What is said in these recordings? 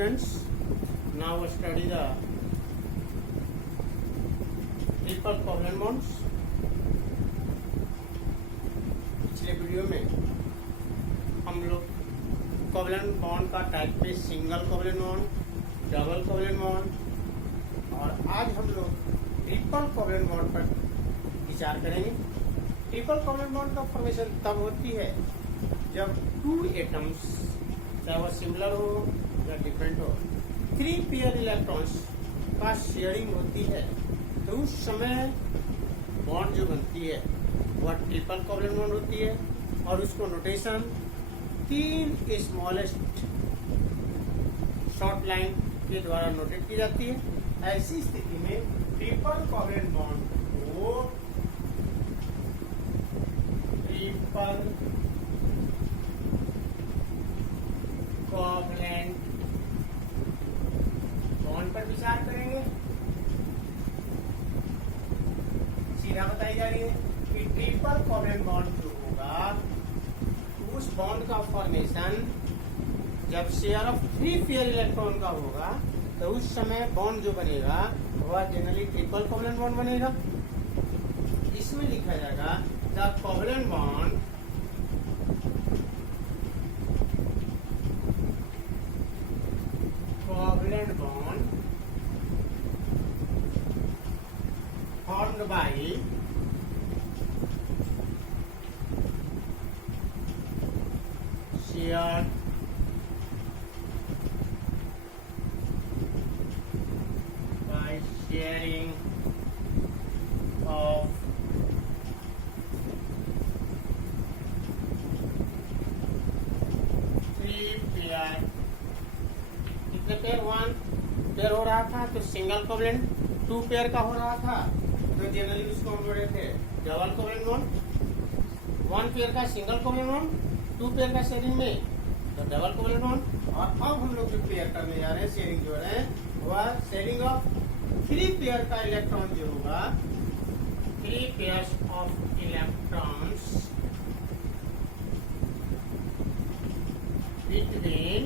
students, now study the triple covalent bonds. पिछले video में हम लोग कोवलेंट बॉन्ड का टाइप पे single covalent bond, double covalent bond और आज हम लोग ट्रिपल कोवलेंट बॉन्ड पर विचार करेंगे। ट्रिपल कोवलेंट बॉन्ड का फॉर्मेशन तब होती है जब टू एटम्स, चाहे वह सिमिलर हो या डिफरेंट हो, 3 पेयर इलेक्ट्रॉन्स का शेयरिंग होती है, तो उस समय बॉन्ड जो बनती है वह ट्रिपल कोवलेंट बॉन्ड होती है और उसको नोटेशन 3 स्मॉलेस्ट शॉर्ट लाइन के द्वारा नोटेट की जाती है। ऐसी स्थिति में ट्रिपल कोवलेंट बॉन्ड को ट्रिपल कोवलेंट बॉन्ड पर विचार करेंगे। सीधा बताई जा रही है कि ट्रिपल कोवलेंट बॉन्ड जो होगा उस बॉन्ड का फॉर्मेशन जब शेयर ऑफ 3 पेयर इलेक्ट्रॉन का होगा तो उस समय बॉन्ड जो बनेगा वह जनरली ट्रिपल कोवलेंट बॉन्ड बनेगा। इसमें लिखा जाएगा the covalent bond formed by shared sharing of 3 pair. कितने पेयर? 1 पेयर हो रहा था तो सिंगल कोवलेंट, 2 पेयर का हो रहा था तो जनरली उसको हम बोले थे डबल कोवलेंट बॉन्ड। 1 पेयर का सिंगल कोवलेंट बॉन्ड, 2 पेयर का शेयरिंग में तो डबल कोवलेंट बॉन्ड। और अब हम लोग जो पेयर करने जा रहे हैं, शेयरिंग जो है वह शेयरिंग ऑफ 3 पेयर का इलेक्ट्रॉन जो होगा, 3 pairs of electrons between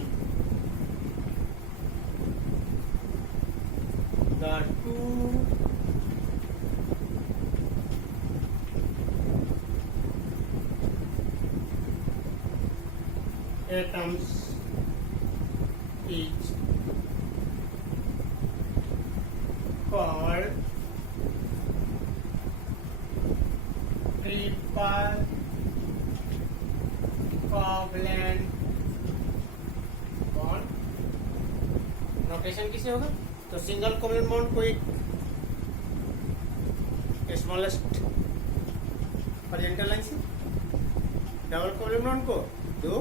the 2 atoms each called triple covalent bond. Notation किसे होगा? तो सिंगल कोवलेंट बॉन्ड को एक स्मॉलेस्ट हॉरिजॉन्टल लाइन से, डबल कोवलेंट बॉन्ड को 2,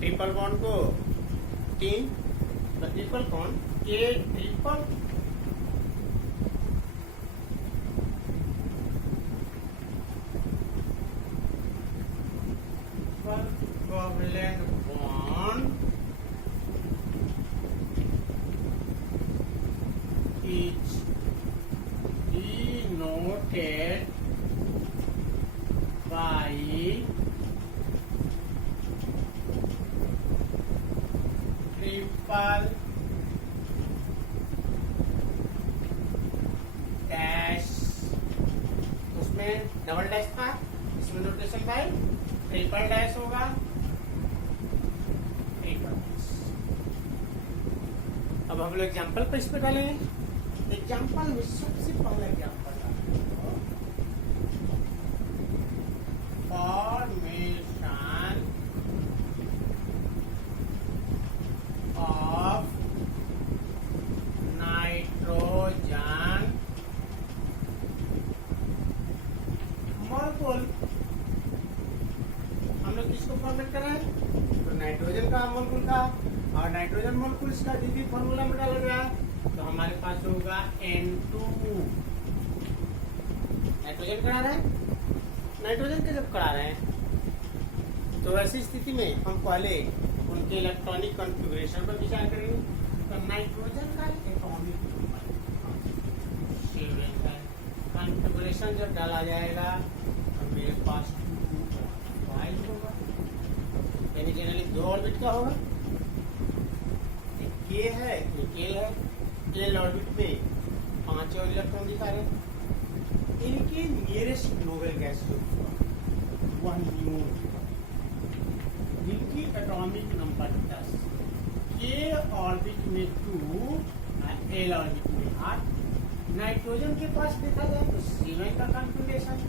ट्रिपल बॉन्ड को 3। द ट्रिपल बॉन्ड ये triple covalent bond is denoted by triple dash. उसमें डबल डैश था, इसमें नोटेशन बाय ट्रिपल डैश होगा। Triple dash. अब हम लोग एग्जाम्पल पर इस पे डालेंगे। एग्जाम्पल में सबसे पहला example formation of nitrogen molecule. हम लोग किसको फॉर्मेट कर रहे हैं? तो नाइट्रोजन का मॉलिक्यूल का, और नाइट्रोजन मॉलिक्यूल इसका डी फॉर्मूला में डाला गया तो हमारे पास होगा N2। नाइट्रोजन करा रहे हैं, नाइट्रोजन के जब करा रहे हैं तो ऐसी स्थिति में हम पहले उनके इलेक्ट्रॉनिक कॉन्फ़िगरेशन पर विचार करेंगे। तो नाइट्रोजन का एटॉमिक नंबर 7 है। कॉन्फ़िगरेशन जब डाला जाएगा तो मेरे पास 2 होगा, यानी जनरली 2 ऑर्बिट का होगा। K है, एक L है, L ऑर्बिट में 5 और इलेक्ट्रॉन दिखा रहे हैं। इनके नियरेस्ट नोबेल गैस जो हुआ वह न्यून, जिनकी एटॉमिक नंबर 10, K ऑर्बिट में 2, L ऑर्बिट में 8। नाइट्रोजन के पास देखा जाए तो 7 का कॉन्फिगरेशन,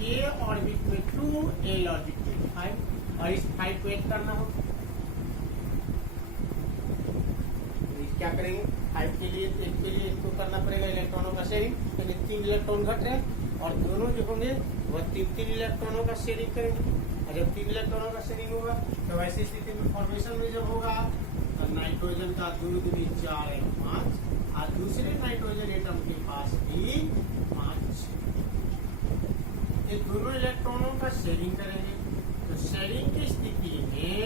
K ऑर्बिट में 2, L ऑर्बिट में 5, और इस 5 को ऐड करना हो तो क्या करेंगे? 5 के लिए एक के लिए इसको करना पड़ेगा इलेक्ट्रॉनों का शेयरिंग, यानी 3 इलेक्ट्रॉन घट रहे हैं और दोनों जो होंगे वह 3 इलेक्ट्रॉनों का शेयरिंग करेंगे। और जब 3 इलेक्ट्रॉनों का शेयरिंग होगा तो वैसी स्थिति में फॉर्मेशन में जब होगा तो नाइट्रोजन का 2 दूनी 4 है 5, और दूसरे नाइट्रोजन एटम के पास भी 5। ये दोनों इलेक्ट्रॉनों का शेयरिंग करेंगे। तो शेयरिंग की स्थिति में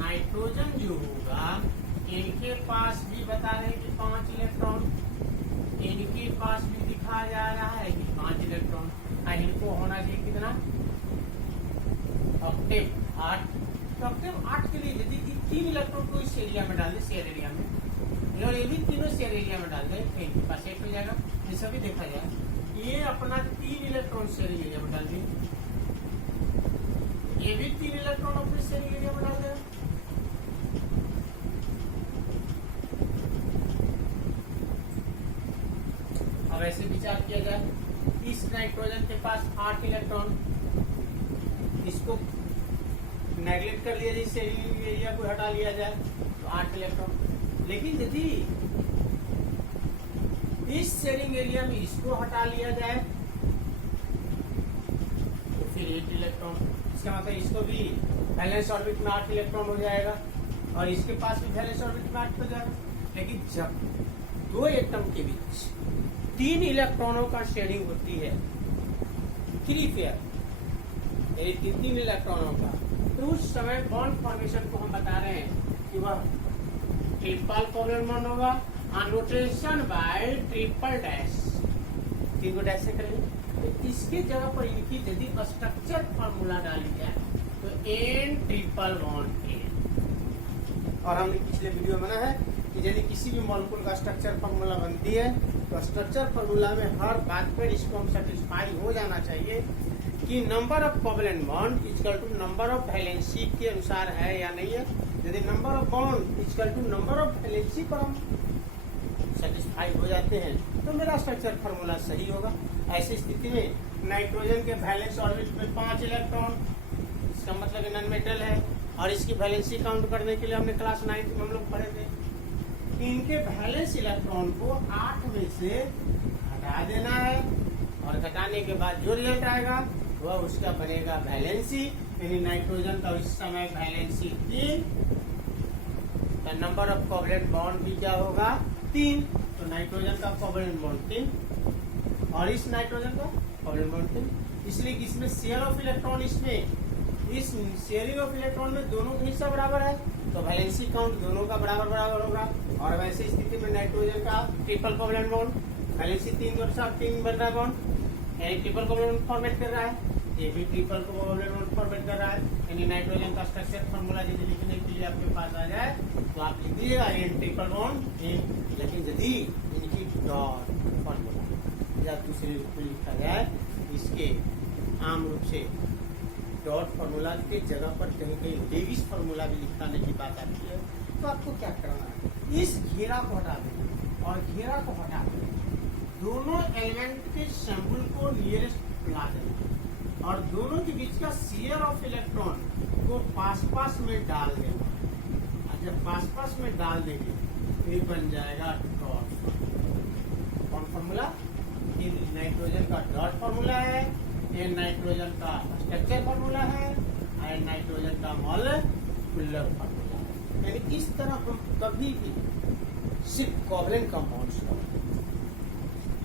नाइट्रोजन जो होगा, इनके पास भी बता रहे हैं कि 5 इलेक्ट्रॉन, इनके पास भी दिखाया जा रहा है कि 5 इलेक्ट्रॉन, और इनको होना चाहिए कितना? ऑक्टेव 8। तो ऑक्टेव 8 के लिए यदि 3 इलेक्ट्रॉन को इस एरिया में डाल दे, शेयर एरिया में, और ये भी तीनों शेयर एरिया में डाल दे, इनके पास एक हो जाएगा। ये सभी देखा जाए, ये अपना 3 इलेक्ट्रॉन शेयरिंग एरिया में डाल दिए, ये भी 3 इलेक्ट्रॉन अपने शेयरिंग एरिया में डाल देगा। अब ऐसे विचार किया जाए, इस नाइट्रोजन के पास 8 इलेक्ट्रॉन, इसको नेगलेक्ट कर लिया जाए, शेयरिंग एरिया को हटा लिया जाए तो 8 इलेक्ट्रॉन। लेकिन यदि इस शेयरिंग एरिया में इसको हटा लिया जाए तो फिर 8 इलेक्ट्रॉन। इसका मतलब इसको भी वैलेंस ऑर्बिट में 8 इलेक्ट्रॉन हो जाएगा और इसके पास भी वैलेंस ऑर्बिट में 8 हो जाएगा। लेकिन जब 2 एटम के बीच 3 इलेक्ट्रॉनों का शेयरिंग होती है, 3 पेयर, यानी 3 इलेक्ट्रॉनों का, तो उस समय बॉन्ड फॉर्मेशन को हम बता रहे हैं कि वह ट्रिपल कोवलेंट बॉन्ड होगा, नोटेशन बाय ट्रिपल डैश, 3 को डैश से करेंगे। तो इसके जगह पर इनकी यदि स्ट्रक्चर फॉर्मूला डाली जाए तो N ट्रिपल बॉन्ड N। और हमने पिछले वीडियो में है कि यदि किसी भी मॉलिक्यूल का स्ट्रक्चर फॉर्मूला बनती है तो स्ट्रक्चर फॉर्मूला में हर बात पर इसको हम सेटिस्फाई हो जाना चाहिए कि number of covalent bond equal to number of valency के अनुसार है या नहीं है। यदि number of bond equal to number of valency पर हम सेटिस्फाई हो जाते हैं तो मेरा स्ट्रक्चर फार्मूला सही होगा। ऐसी स्थिति में नाइट्रोजन के वैलेंस ऑर्बिट में 5 इलेक्ट्रॉन, इसका मतलब नॉन मेटल है, और इसकी वैलेंसी काउंट करने के लिए हमने क्लास 9 में हम लोग पढ़े थे। इनके वैलेंस इलेक्ट्रॉन को 8 में से हटा देना है और घटाने के बाद जो रिजल्ट आएगा वह उसका बनेगा वैलेंसी, यानी नाइट्रोजन का इस समय वैलेंसी 3, तो नंबर ऑफ कोवलेंट बॉन्ड भी क्या होगा? 3। तो नाइट्रोजन का कोवलेंट बॉन्ड 3 और इस नाइट्रोजन का कोवलेंट बॉन्ड 3, इसलिए कि इसमें शेयर ऑफ इलेक्ट्रॉन, इसमें इस शेयरिंग ऑफ इलेक्ट्रॉन में दोनों का हिस्सा बराबर है तो वैलेंसी काउंट दोनों का बराबर बराबर होगा। और वैसे स्थिति में नाइट्रोजन का ट्रिपल कोवलेंट बॉन्ड, वैलेंसी 3 और 3 बन रहा है बॉन्ड, यानी ट्रिपल कोवलेंट फॉर्मेट कर रहा है, ये भी ट्रिपल कोवलेंट बॉन्ड फॉर्मेट कर रहा है। यानी नाइट्रोजन का स्ट्रक्चर फॉर्मूला यदि लिखने के लिए आपके पास आ जाए तो आप लिख दीजिएगा N ट्रिपल बॉन्ड N। लेकिन यदि इनकी डॉट फॉर्मूला या दूसरे रूप में लिखा जाए, इसके आम रूप से डॉट फार्मूला के जगह पर कहीं कहीं डेविस फार्मूला भी लिखाने की बात आती है, तो आपको क्या करना है? इस घेरा को हटा देना और घेरा को हटा देना, दोनों एलिमेंट के सिंबल को नियरेस्ट ला देना और दोनों के बीच का शेयर ऑफ इलेक्ट्रॉन को पास पास में डाल देना। और जब पास पास में डाल देंगे तो ये बन जाएगा डॉट। कौन फार्मूला? नाइट्रोजन का डॉट फार्मूला है, ये नाइट्रोजन का स्ट्रक्चर फार्मूला है और नाइट्रोजन का मॉलिक्यूलर फार्मूला है। यानी इस तरह हम कभी भी सिर्फ कोवलेंट कंपाउंड्स का,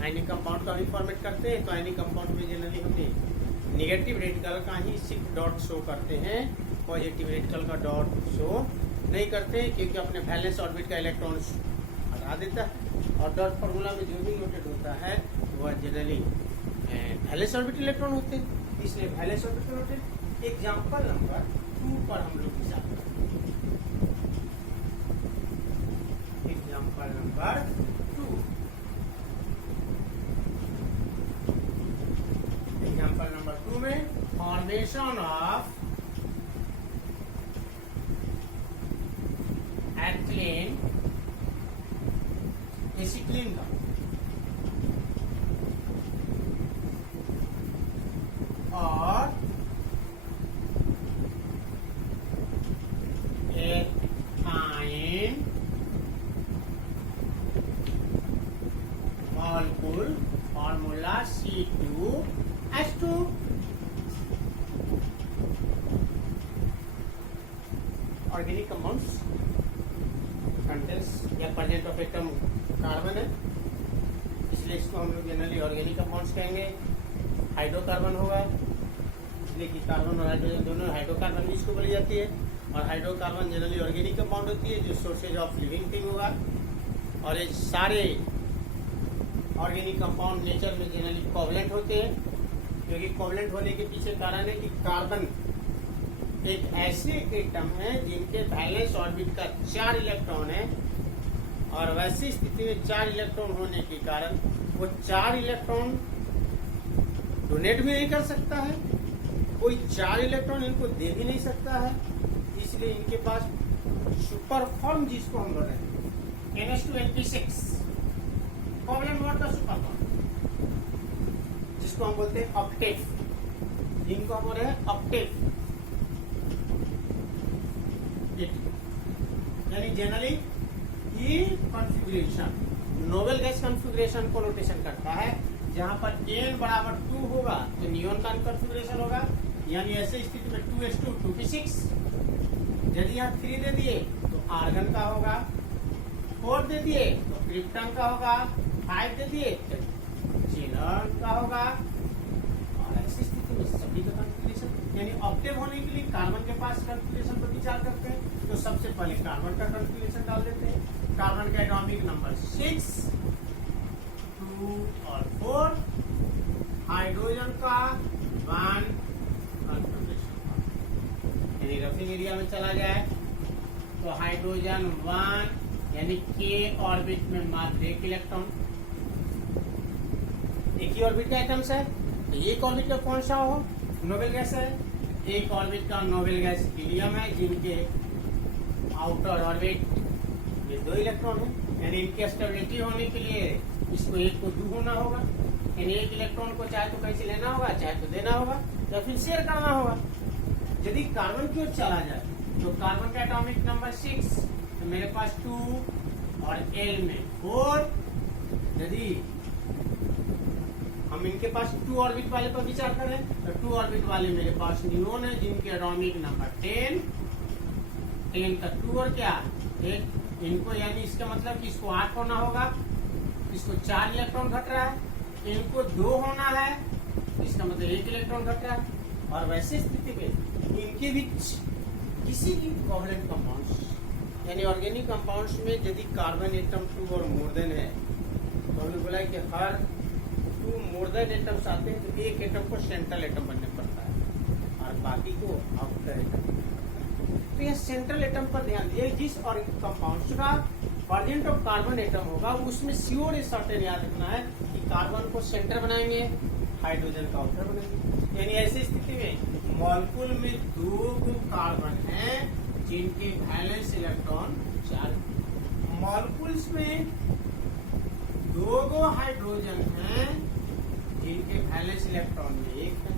आयनिक कंपाउंड का भी फॉर्मेट करते हैं तो आयनिक कंपाउंड में जनरली हमने नेगेटिव रेडिकल का ही सिर्फ डॉट शो करते हैं, पॉजिटिव रेडिकल का डॉट शो नहीं करते क्योंकि अपने वैलेंस ऑर्बिट का इलेक्ट्रॉन हटा देता है। और डॉट फार्मूला में जो भी नोटेड होता है वह जनरली वैलेंस ऑर्बिट इलेक्ट्रॉन होते हैं, इसलिए valence orbit noted. Example number 2 पर हम लोग हिसाब करते हैं। Example number 2। एग्जाम्पल नंबर 2 में फॉर्मेशन ऑफ एथिलीन एसिटिलीन का और ethyne molecule formula C2H2। Organic compounds contains या प्रेजेंट ऑफ एटम कार्बन है, इसलिए इसको हम लोग जनरली ऑर्गेनिक कंपाउंड्स कहेंगे। हाइड्रोकार्बन होगा, इसलिए कि कार्बन और हाइड्रोजन दोनों हाइड्रोकार्बन भी इसको बोली जाती है। और हाइड्रोकार्बन जनरली ऑर्गेनिक कंपाउंड होती है जो सोर्सेज ऑफ लिविंग थिंग होगा। और ये सारे ऑर्गेनिक कंपाउंड नेचर में जनरली कोवलेंट होते हैं, क्योंकि कोवलेंट होने के पीछे कारण है कि कार्बन एक ऐसे एटम है जिनके वैलेंस ऑर्बिट का 4 इलेक्ट्रॉन है, और वैसी स्थिति में 4 इलेक्ट्रॉन होने के कारण वो 4 इलेक्ट्रॉन डोनेट भी नहीं कर सकता है, कोई 4 इलेक्ट्रॉन इनको दे भी नहीं सकता है। इसलिए इनके पास सुपर फॉर्म, जिसको हम बोल रहे हैं NH2NP6 कोवलेंट बॉन्ड का सुपर फॉर्म, जिसको हम बोलते हैं ऑक्टेट, जिनको हम बोल रहे हैं ऑक्टेट। यानी जनरली ये कॉन्फ़िगरेशन नोबेल गैस कॉन्फ़िगरेशन को नोटेशन करता है, जहां पर n बराबर 2 होगा तो नियॉन का कॉन्फ़िगरेशन होगा, यानी ऐसे स्थिति में 2s2 2p6। यदि यहाँ 3 दे दिए तो आर्गन का होगा, 4 दे दिए तो क्रिप्टन का होगा, 5 दे दिए तो ज़ीनॉन का होगा। और ऐसी स्थिति में सभी का कॉन्फ़िगरेशन, यानी ऑक्टेव होने के लिए कार्बन के पास कॉन्फ़िगरेशन पर विचार करते हैं, तो सबसे पहले कार्बन का कॉन्फ़िगरेशन डाल देते हैं। कार्बन का एटॉमिक नंबर 6, 2 और 4, हाइड्रोजन का 1 कॉन्फ़िगरेशन, यानी रफिंग एरिया में चला जाए तो हाइड्रोजन 1 यानी k ऑर्बिट में मात्र 1 इलेक्ट्रॉन, एक ही ऑर्बिट का एटम्स है, तो एक ऑर्बिट का कौन सा हो नोबेल गैस है, एक ऑर्बिट का नोबेल गैस हीलियम है, जिनके आउटर ऑर्बिट ये 2 इलेक्ट्रॉन है, यानी इनकी स्टेबिलिटी होने के लिए इसको 1 को 2 होना होगा, यानी एक इलेक्ट्रॉन को चाहे तो कैसे लेना होगा, चाहे तो देना होगा, या फिर शेयर करना होगा। यदि कार्बन की ओर चला जाए तो कार्बन का एटॉमिक नंबर 6, तो मेरे पास 2 और L में 4। यदि हम इनके पास 2 ऑर्बिट वाले पर विचार करें तो 2 ऑर्बिट वाले मेरे पास नियोन है, जिनके एटॉमिक नंबर 10 का 2 और क्या 1, इनको यानी इसका मतलब कि इसको 8 होना होगा, इसको 4 इलेक्ट्रॉन घट रहा है, इनको 2 होना है, इसका मतलब 1 इलेक्ट्रॉन घट रहा है। और वैसे स्थिति में इनके बीच किसी भी कोवलेंट कंपाउंड्स यानी ऑर्गेनिक कंपाउंड्स में यदि कार्बन एटम 2 और मोर देन है, तो हमने बोला है कि हर 2 मोर देन एटम्स आते हैं तो एक एटम को सेंट्रल एटम बनने पड़ता है और बाकी को आउटर एटम। तो यह सेंट्रल एटम पर ध्यान दिए, जिस और कंपाउंड्स का प्रेजेंट ऑफ कार्बन एटम होगा उसमें श्योर सर्टेन याद रखना है कि कार्बन को सेंटर बनाएंगे, हाइड्रोजन का आउटर बनाएंगे। यानी ऐसी स्थिति में मॉलिक्यूल में 2 कार्बन हैं जिनके वैलेंस इलेक्ट्रॉन 4, मॉलिक्यूल्स में 2 हाइड्रोजन हैं जिनके वैलेंस इलेक्ट्रॉन में 1 है।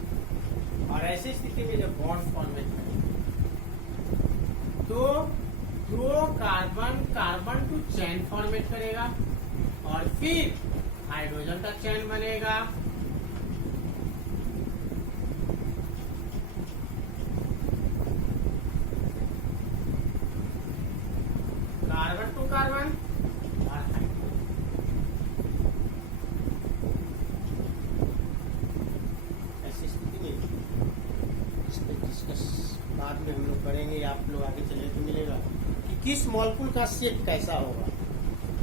और ऐसी स्थिति में जब बॉन्ड फॉर्मेट करें तो 2 कार्बन टू चैन फॉर्मेट करेगा और फिर हाइड्रोजन का चैन बनेगा, कार्बन टू कार्बन और हाइड्रोजन। ऐसी स्थिति में इस पर डिस्कस बाद में हम लोग करेंगे, आप लोग आगे चले तो मिलेगा कि किस मॉलिक्यूल का शेप कैसा होगा।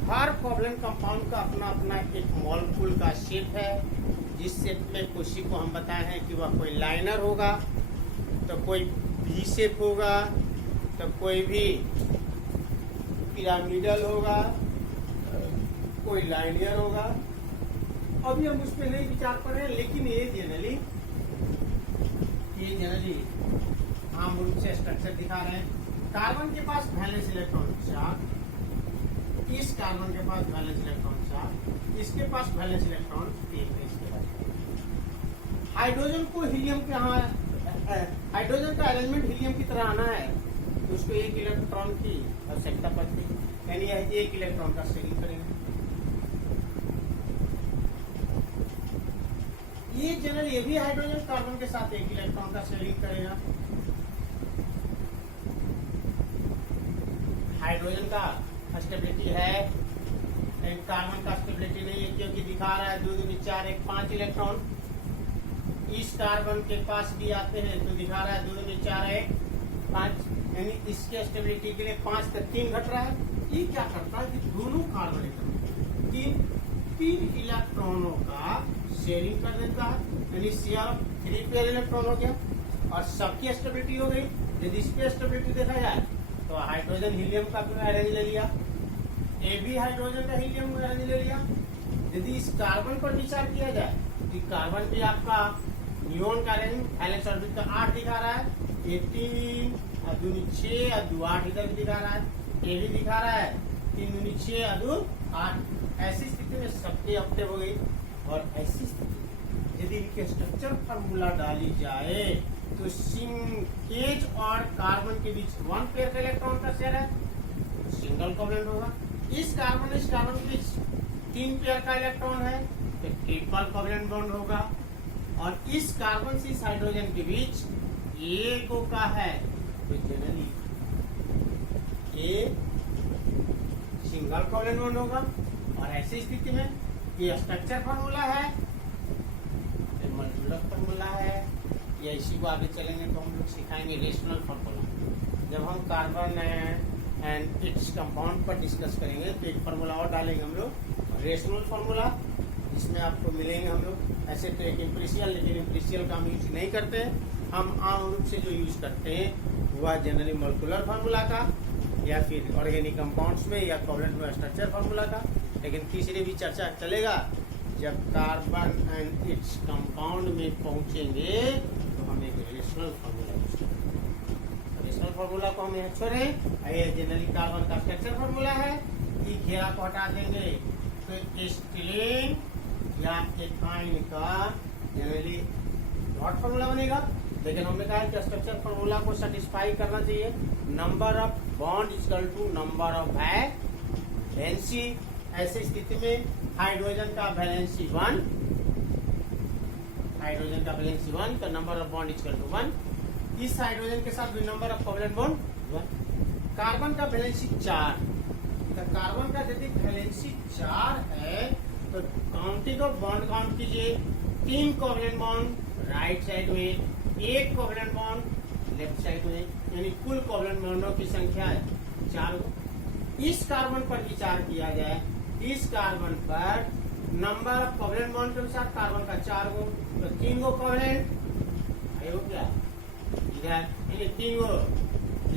हर कोवलेंट कंपाउंड का अपना अपना एक मॉलिक्यूल का शेप है, जिस शेप में किसी को हम बताए हैं कि वह कोई लाइनर होगा, तो कोई वी शेप होगा, तो कोई भी पिरामिडल होगा, कोई लाइनियर होगा। अभी हम उस पर नहीं विचार कर रहे हैं, लेकिन ये जनरली आम रूप से स्ट्रक्चर दिखा रहे हैं। कार्बन के पास वैलेंस इलेक्ट्रॉन 4, इस कार्बन के पास वैलेंस इलेक्ट्रॉन 4, इसके पास वैलेंस इलेक्ट्रॉन 3 है। इसके पास हाइड्रोजन को हीलियम के यहाँ हाइड्रोजन का अरेंजमेंट हीलियम की तरह आना है, तो उसको 1 इलेक्ट्रॉन की आवश्यकता पड़ती है, यानी यह 1 इलेक्ट्रॉन का शेयरिंग करेंगे। ये जनरल ये भी हाइड्रोजन कार्बन के साथ 1 इलेक्ट्रॉन का शेयरिंग करेगा। हाइड्रोजन का स्टेबिलिटी है, कार्बन का स्टेबिलिटी नहीं है, क्योंकि दिखा रहा है 2 2 4 1 5 इलेक्ट्रॉन। इस कार्बन के पास भी आते हैं तो दिखा रहा है 2 2 4 1 5, यानी इसके स्टेबिलिटी के लिए 5 तक 3 घट रहा है। ये क्या करता है कि दोनों कार्बन तीन इलेक्ट्रॉनों का शेयरिंग कर देता है, यानी शेयर 3 पेयर इलेक्ट्रॉन हो गया और सबकी स्टेबिलिटी हो गई। यदि इस पे स्टेबिलिटी देखा जाए तो हाइड्रोजन हीलियम का अरेंज ले लिया, ये भी हाइड्रोजन का हीलियम अरेंज ले लिया। यदि इस कार्बन पर विचार किया जाए तो कार्बन भी आपका नियोन का अरेंज वैलेंस ऑर्बिट का 8 दिखा रहा है, ये 3 और 2 6 और 2 8 इधर भी दिखा रहा है, ये भी दिखा रहा है 3 2 6 और 2 8। ऐसी स्थिति में सबके ऑक्टेव हो गई। और ऐसी स्थिति यदि इनके स्ट्रक्चर फार्मूला डाली जाए तो सिंकेज और कार्बन के बीच 1 पेयर का इलेक्ट्रॉन का शेयर है, तो सिंगल कोवलेंट होगा। इस कार्बन के बीच 3 पेयर का इलेक्ट्रॉन है तो ट्रिपल कोवलेंट बॉन्ड होगा। और इस कार्बन से इस हाइड्रोजन के बीच एक का है तो जनरली ये सिंगल कोवलेंट बॉन्ड होगा। और ऐसी स्थिति में ये स्ट्रक्चर फार्मूला है, मॉलिक्यूलर फार्मूला है, या इसी को आगे चलेंगे तो हम लोग सिखाएंगे रेशनल फार्मूला। जब हम कार्बन एंड इट्स कंपाउंड पर डिस्कस करेंगे तो एक फार्मूला और डालेंगे हम लोग, रेशनल फार्मूला, जिसमें आपको मिलेंगे हम लोग ऐसे तो एक इम्प्रेशियल, लेकिन इम्प्रेशियल का हम यूज नहीं करते। हम आम रूप से जो यूज करते हैं वह जनरली मॉलिक्यूलर फार्मूला का, या फिर ऑर्गेनिक कंपाउंड्स में, या कोवलेंट में स्ट्रक्चर फार्मूला का। लेकिन तीसरे भी चर्चा चलेगा जब कार्बन एंड इट्स कंपाउंड में पहुंचेंगे तो हम एक रेशनल फार्मूला यूज करेंगे। रेशनल फार्मूला को हम यहाँ छोड़े, ये जनरली कार्बन का स्ट्रक्चर फार्मूला है। ये घेरा को हटा देंगे तो एस्टिलीन या एथाइन का जनरली डॉट फार्मूला बनेगा। लेकिन हमने कहा कि स्ट्रक्चर फार्मूला को सेटिस्फाई करना चाहिए, number of bond equal to number of valency. ऐसी स्थिति में हाइड्रोजन का वैलेंसी 1, तो number of bond equal to 1। इस हाइड्रोजन के साथ number of covalent bond 1। Carbon का वैलेंसी 4, तो कार्बन का यदि वैलेंसी 4 है तो काउंटिंग ऑफ बॉन्ड काउंट कीजिए, 3 कोवलेंट बॉन्ड राइट साइड में, 1 कोवलेंट बॉन्ड लेफ्ट साइड में, यानी कुल कोवलेंट बॉन्डों की संख्या है 4। इस कार्बन पर विचार किया जाए, इस कार्बन पर नंबर ऑफ कोवलेंट बॉन्ड के अनुसार कार्बन का 4 गो, तो 3 गो कोवलेंट आयो क्या इधर, यानी 3 गो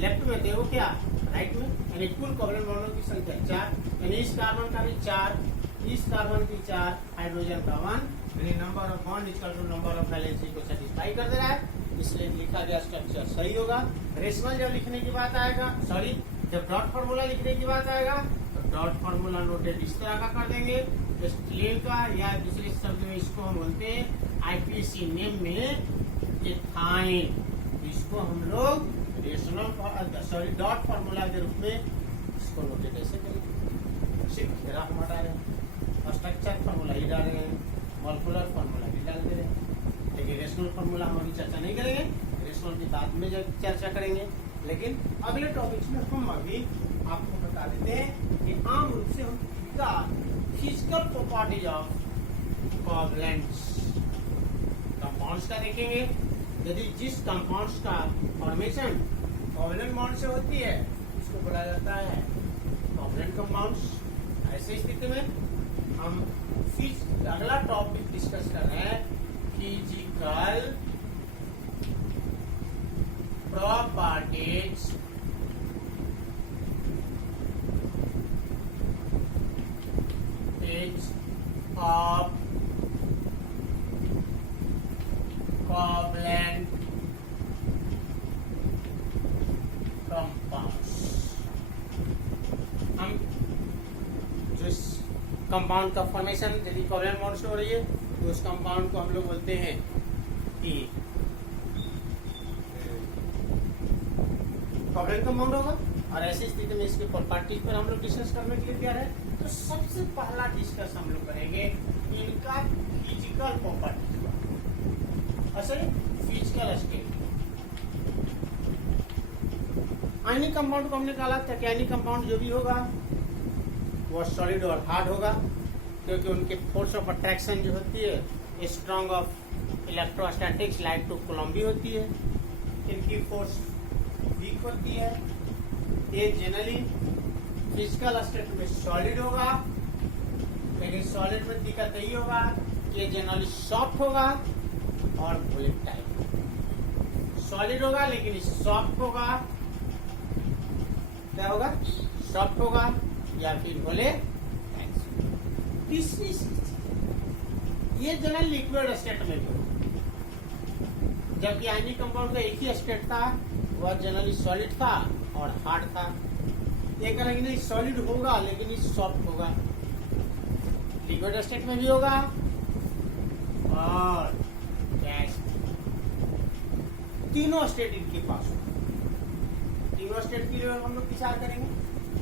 लेफ्ट में थे वो क्या राइट में, यानी कुल कोवलेंट बॉन्डों की संख्या 4। यानी इस कार्बन का भी 4, इस कार्बन की 4, हाइड्रोजन का 1, यानी number of bond equal to number of valency को सेटिस्फाई कर दे रहा है, इसलिए लिखा गया स्ट्रक्चर सही होगा। रेशनल जब लिखने की बात आएगा, सॉरी जब डॉट फार्मूला लिखने की बात आएगा तो डॉट फार्मूला नोटेड इस तरह का कर देंगे, एस्टिलीन का, या दूसरे शब्द में इसको हम बोलते हैं आईपीसी नेम में एथाइन, इसको हम लोग रेशनल डॉट फार्मूला के रूप में इसको नोटेड ऐसे करेंगे। सिर्फ घेरा हम हटा रहे हैं, स्ट्रक्चर फार्मूला ही डाल रहे हैं, मॉलिक्यूलर फार्मूला भी डाल दे रहे हैं, लेकिन रेशनल फार्मूला हम अभी चर्चा नहीं करेंगे, रेशनल की बाद में जब चर्चा करेंगे। लेकिन अगले टॉपिक में हम अभी आपको बता देते हैं कि आम रूप से हम फिजिकल प्रॉपर्टीज ऑफ कोवलेंट्स कंपाउंड्स का देखेंगे। यदि जिस कंपाउंड्स का फॉर्मेशन कोवलेंट बॉन्ड से होती है इसको बोला जाता है कोवलेंट कंपाउंड्स। ऐसी स्थिति में हम अगला टॉपिक डिस्कस कर रहे हैं फिजिकल प्रॉपर्टीज कोवलेंट कंपाउंड्स। हम जो इस कंपाउंड का फॉर्मेशन यदि कोवलेंट बॉन्ड से हो रही है तो उस कंपाउंड को हम लोग बोलते हैं कि कोवलेंट कंपाउंड होगा। और ऐसी स्थिति में इसके प्रॉपर्टीज पर हम लोग डिस्कस करने के लिए तैयार है। तो सबसे पहला डिस्कस हम लोग करेंगे इनका फिजिकल प्रॉपर्टीज का, असल फिजिकल स्टेट। आयनिक कंपाउंड को हमने कहा था कि आयनिक कंपाउंड जो भी होगा वो सॉलिड और हार्ड होगा, क्योंकि उनके फोर्स ऑफ अट्रैक्शन जो होती है strong of electrostatics like to Coulomb भी होती है। इनकी फोर्स वीक होती है। ये जनरली फिजिकल स्टेट में सॉलिड होगा, लेकिन सॉलिड में दिक्कत यही होगा कि ये जनरली सॉफ्ट होगा और वोलेटाइल। सॉलिड होगा लेकिन सॉफ्ट होगा। क्या होगा? सॉफ्ट होगा या फिर वोलेटाइल। तीसरी ये जनरल लिक्विड स्टेट में भी होगा, जबकि आयनिक कंपाउंड का एक ही स्टेट था, वह जनरली सॉलिड था और हार्ड था। ये करेंगे नहीं सॉलिड होगा लेकिन ये सॉफ्ट होगा। लिक्विड स्टेट में भी होगा और गैस, तीनों स्टेट इनके पास होगा। तीनों स्टेट के लिए हम लोग विचार करेंगे।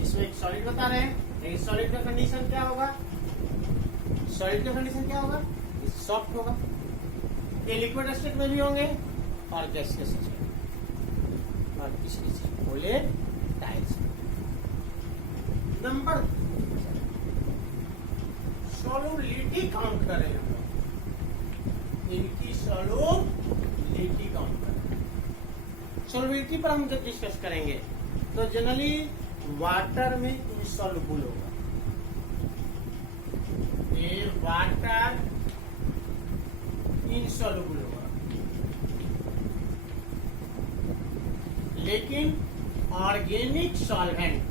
इसमें एक सॉलिड बता रहे हैं, लेकिन सॉलिड का कंडीशन क्या होगा? सॉलिड का कंडीशन क्या होगा? सॉफ्ट होगा। ये लिक्विड स्टेट में भी होंगे और गैसियस स्टेट। और तीसरी चीज वोलेटाइल। नंबर सॉल्युबिलिटी काउंट करें हम लोग, इनकी सॉल्युबिलिटी काउंट करें। सॉल्युबिलिटी पर हम जब डिस्कस करेंगे तो जनरली वाटर में इनसॉल्युबल होगा। ये वाटर इनसॉल्युबल होगा, लेकिन organic solvent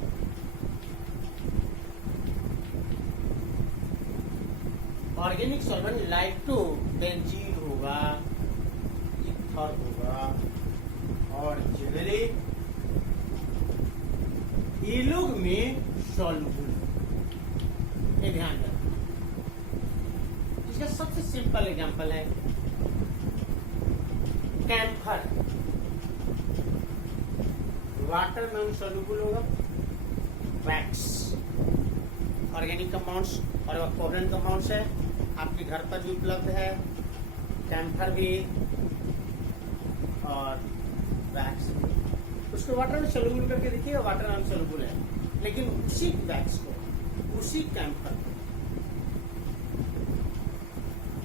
like to benzene होगा, इथर होगा और जनरली ये लोग में सॉल्युबल। ये ध्यान रखना। इसका सबसे सिंपल एग्जांपल है कैम्फर। वाटर में सॉल्युबल होगा। वैक्स ऑर्गेनिक कंपाउंड्स और वह कोवलेंट कंपाउंड्स है, आपके घर पर भी उपलब्ध है। कैम्फर भी और वैक्स भी। उसको वाटर में सॉल्युबल करके देखिए, वाटर में सॉल्युबल है, लेकिन उसी वैक्स को, उसी कैम्फर को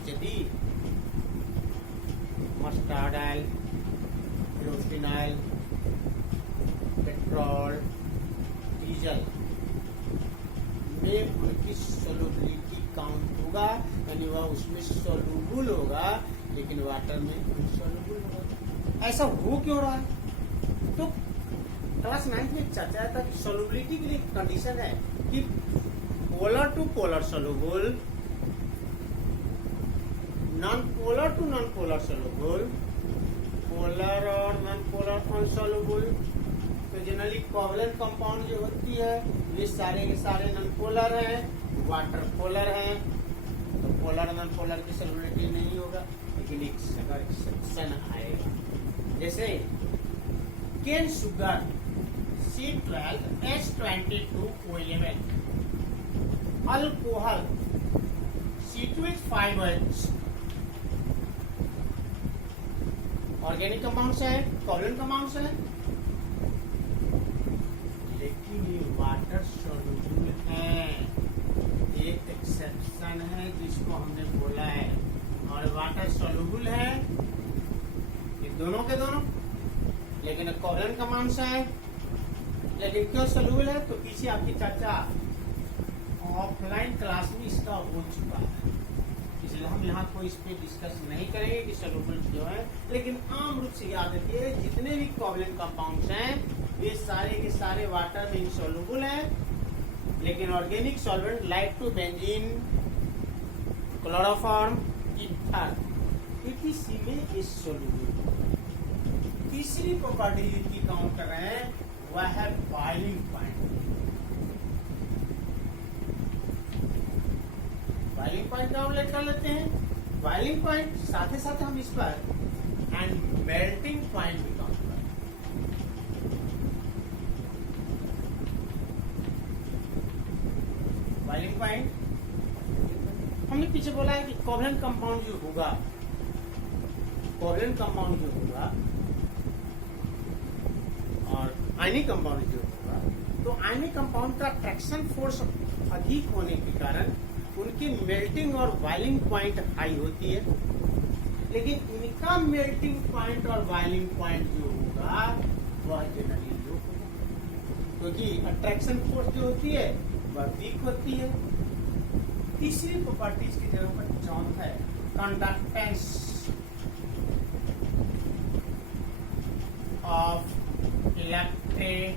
यदि mustard oil, kerosene oil, petrol, diesel में उनकी सॉल्युबिलिटी काउंट होगा, यानी वह उसमें सॉल्युबल होगा लेकिन वाटर में इनसॉल्युबल होगा। ऐसा हो क्यों रहा है? तो क्लास 9 में चर्चा आया था कि सॉल्युबिलिटी के लिए कंडीशन है कि polar to polar soluble, non polar to non polar soluble, polar और नॉन पोलर अनसॉल्युबल। तो जनरली कोवलेंट कंपाउंड जो होती है ये सारे के सारे नॉन पोलर हैं, वाटर पोलर हैं। तो पोलर नॉन पोलर की सॉल्युबिलिटी नहीं होगा, लेकिन एक एक्सेप्शन आएगा। जैसे cane sugar C12H22O11, alcohol C2H5OH, organic compounds है, कोवलेंट कंपाउंड्स है, लेकिन ये वाटर सॉल्युबल है। एक एक्सेप्शन है जिसको हमने बोला है, और वाटर सॉल्युबल है ये दोनों के दोनों, लेकिन कोवलेंट कंपाउंड्स है। लेकिन क्यों सॉल्युबल है? तो पीछे आपकी चर्चा ऑफलाइन क्लास में इसका हो चुका है, इसलिए हम यहाँ कोई इस पे डिस्कस नहीं करेंगे कि सॉल्युबल जो है। लेकिन आम रूप से याद रखिए जितने भी कोवलेंट कंपाउंड्स हैं ये सारे के सारे वाटर में इनसॉल्युबल हैं, लेकिन organic solvent like to benzene, chloroform, ether it is में इज सोल्यूबल। तीसरी प्रॉपर्टी की काउंट कर रहे हैं, वह है बॉइलिंग पॉइंट। बॉइलिंग पॉइंट का उल्लेख कर लेते हैं। बॉइलिंग पॉइंट साथ ही साथ हम इस पर एंड मेल्टिंग पॉइंट भी काउंट करें। बॉइलिंग पॉइंट हमने पीछे बोला है कि कोवलेंट कंपाउंड जो होगा, कोवलेंट कंपाउंड जो होगा और आयनिक कंपाउंड जो होगा, तो आयनिक कंपाउंड का अट्रैक्शन फोर्स अधिक होने के कारण उनकी मेल्टिंग और बॉइलिंग पॉइंट हाई होती है, लेकिन इनका मेल्टिंग पॉइंट और बॉइलिंग पॉइंट जो होगा वह जनरली लो होगा, क्योंकि अट्रैक्शन फोर्स जो होती है वह वीक होती है। तीसरी प्रॉपर्टीज की जगह पर चौथा है कंडक्टेंस ऑफ इलेक्ट्रिसिटी।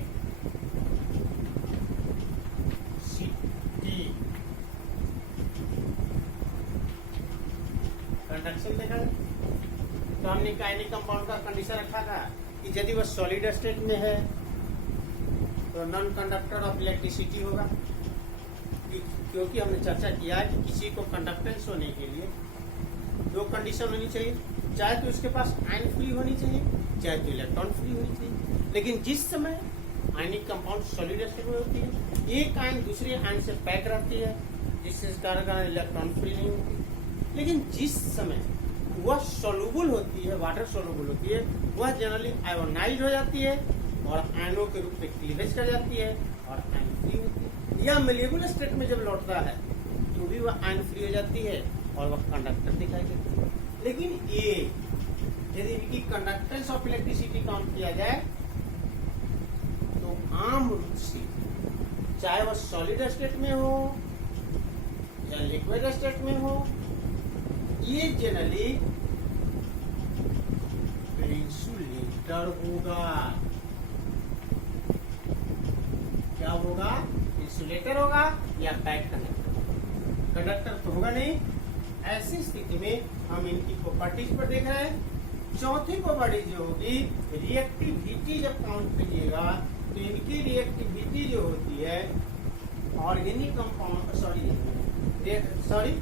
कंडक्शन देखा, तो हमने आयनिक कंपाउंड का कंडीशन रखा था कि यदि वह सॉलिड स्टेट में है तो नॉन कंडक्टर ऑफ इलेक्ट्रिसिटी होगा, क्योंकि हमने चर्चा किया कि किसी को कंडक्टेंस होने के लिए दो कंडीशन होनी चाहिए, चाहे तो उसके पास आयन फ्री होनी चाहिए, चाहे तो इलेक्ट्रॉन फ्री होनी चाहिए। लेकिन जिस समय आयनिक कंपाउंड सॉलिड स्टेट में होती है, एक आयन दूसरे आयन से पैक रहती है, जिससे कारण इलेक्ट्रॉन फ्री नहीं होती। लेकिन जिस समय वह सोलूबल होती है, वाटर सोलूबल होती है, वह जनरली आयोनाइज हो जाती है और आयनों के रूप में क्लीवेज कर जाती है और आयन फ्री होती है। या मेलेबल स्टेट में जब लौटता है तो भी वह आयन फ्री हो जाती है और वह कंडक्टर दिखाई देती है। लेकिन ये यदि इनकी कंडक्टेंस ऑफ इलेक्ट्रिसिटी काउंट किया जाए तो आम रूप से चाहे वह सॉलिड स्टेट में हो या लिक्विड स्टेट में हो, ये जनरली इंसुलेटर होगा। क्या होगा? इंसुलेटर होगा या बैक कंडक्टर। कंडक्टर तो होगा नहीं। ऐसी स्थिति में हम इनकी प्रॉपर्टीज पर देख रहे हैं। चौथी प्रॉपर्टी जो होगी, रिएक्टिविटी जब काउंट कीजिएगा तो इनकी रिएक्टिविटी जो होती है ऑर्गेनिक कंपाउंड सॉरी